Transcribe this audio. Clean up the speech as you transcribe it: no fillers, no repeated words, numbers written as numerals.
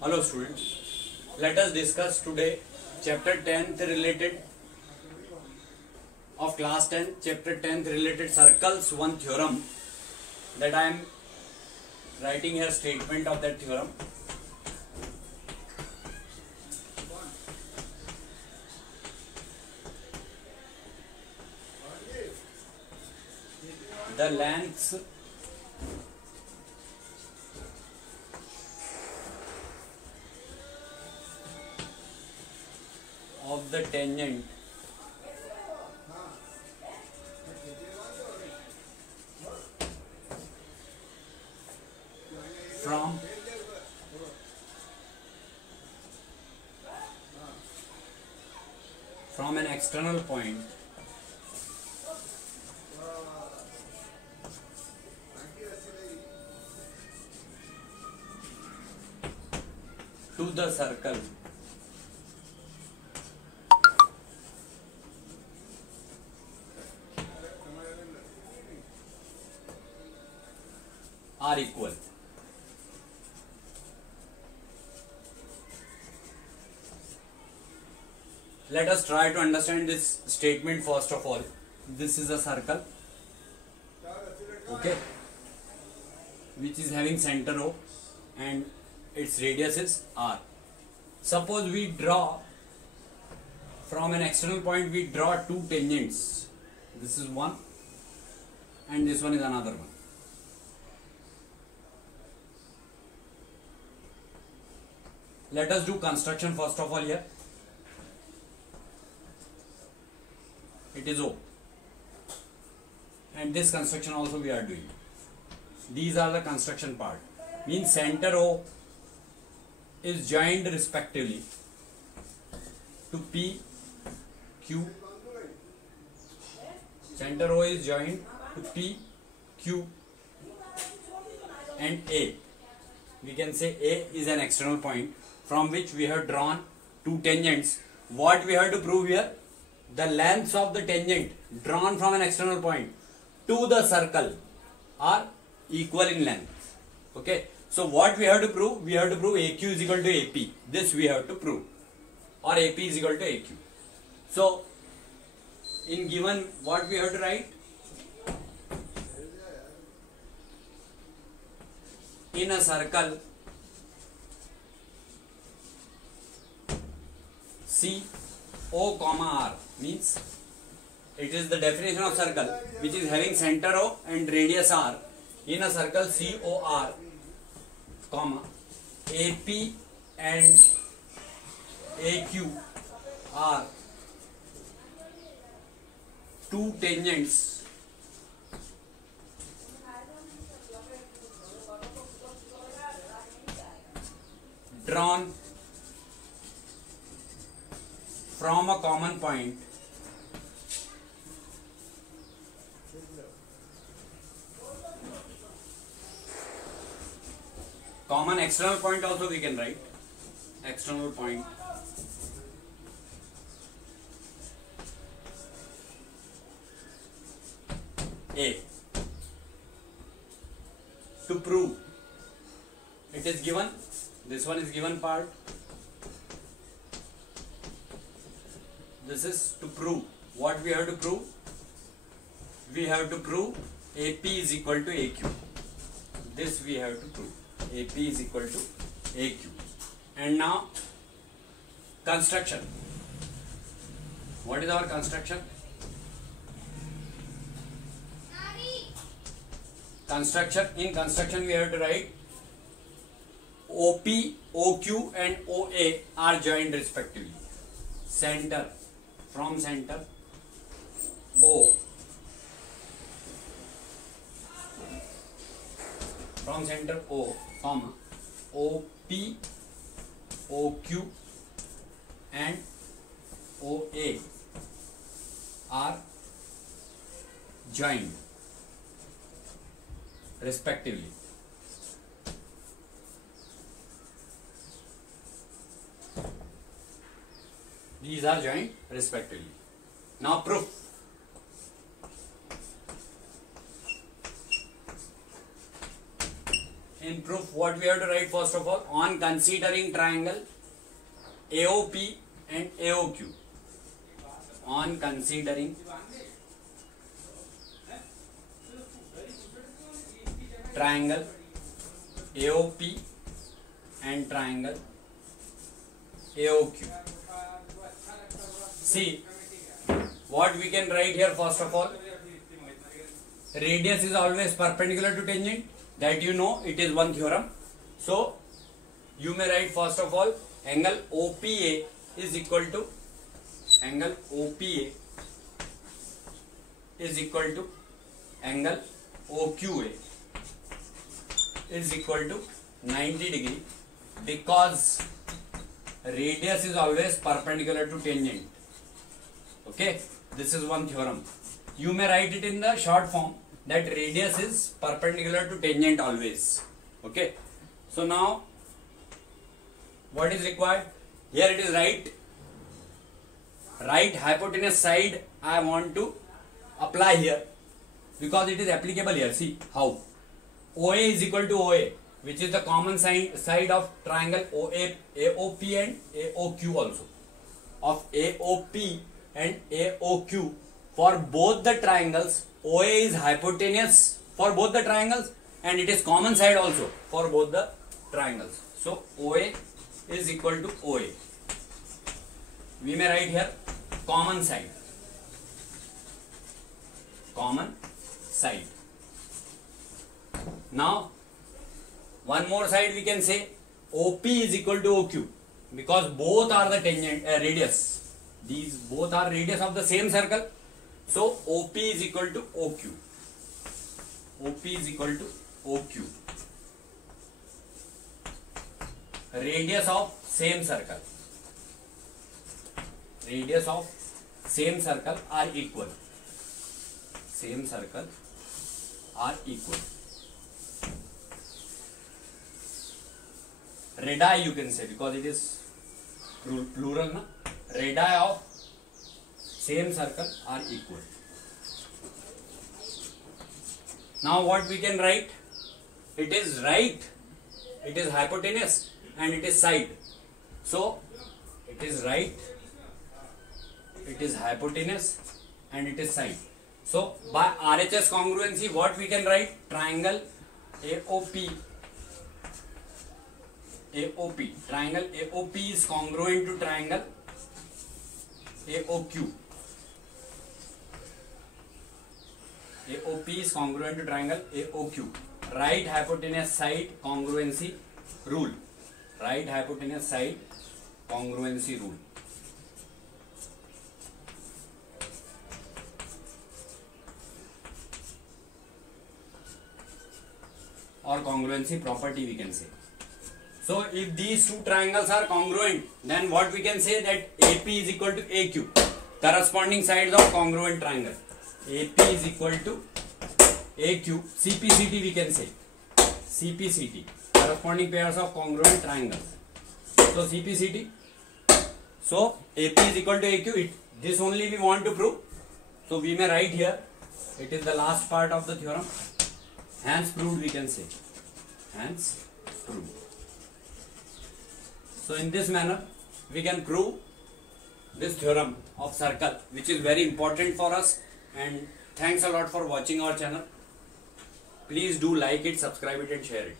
Hello students, let us discuss today chapter 10th related of class 10, chapter 10th related circles, one theorem that I am writing here, statement of that theorem. The lengths of the tangent from an external point to the circle are equal. Let us try to understand this statement first of all. This is a circle, okay, which is having center O and its radius is R. Suppose we draw from an external point, we draw two tangents. This is one and this one is another one. Let us do construction first of all here. It is O, and this construction also we are doing. These are the construction part. Means center O is joined respectively to P, Q. Center O is joined to P, Q and A. We can say A is an external point from which we have drawn two tangents. What we have to prove here? The lengths of the tangent drawn from an external point to the circle are equal in length. Okay. So what we have to prove? We have to prove AQ is equal to AP. This we have to prove. Or AP is equal to AQ. So in given, what we have to write? In a circle C O comma R, means it is the definition of circle which is having center O and radius R. In a circle COR comma AP and AQ are two tangents drawn from a common point common external point also we can write external point A. To prove, it is given, this one is given part, this is to prove. What we have to prove? We have to prove AP is equal to AQ. This we have to prove. AP is equal to AQ. And now construction. What is our construction? In construction we have to write OP, OQ and OA are joined respectively. Center, from center O, from center O, comma OP, OQ and OA are joined respectively. These are joined respectively. Now proof. in proof what we have to write first of all, on considering triangle AOP and AOQ. On considering triangle AOP and triangle AOQ. See what we can write here first of all. Radius is always perpendicular to tangent, that you know, it is one theorem. So you may write first of all, angle OPA is equal to angle OPA is equal to angle OQA is equal to 90 degree, because radius is always perpendicular to tangent. Okay, this is one theorem. You may write it in the short form that radius is perpendicular to tangent always. Okay, so now what is required here? It is right hypotenuse side I want to apply here, because it is applicable here. See how OA is equal to OA, which is the common side of triangle AOP and AOQ also. Of AOP and AOQ, for both the triangles, OA is hypotenuse for both the triangles and it is common side also for both the triangles. So OA is equal to OA. We may write here common side. Common side. Now one more side we can say OP is equal to OQ, because both are the tangent radius. These both are radius of the same circle. So OP is equal to OQ. OP is equal to OQ. Radius of same circle. Radius of same circle are equal. Same circle are equal. Radii you can say, because it is plural, na? Radii of same circle are equal. Now what we can write? It is right, it is hypotenuse and it is side. So it is right, it is hypotenuse and it is side. So by RHS congruency what we can write? Triangle AOP. Triangle AOP is congruent to triangle AOQ. AOP is congruent to triangle AOQ. Right hypotenuse side congruency rule. Right hypotenuse side congruency rule. Or congruency property we can say. So if these two triangles are congruent, then what we can say, that AP is equal to AQ. Corresponding sides of congruent triangle. AP is equal to AQ. CPCT we can say. CPCT. Corresponding pairs of congruent triangles. So CPCT. So AP is equal to AQ. This only we want to prove. So we may write here. It is the last part of the theorem. Hence proved we can say. Hence proved. So in this manner we can prove this theorem of circle, which is very important for us. And thanks a lot for watching our channel. Please do like it, subscribe it and share it.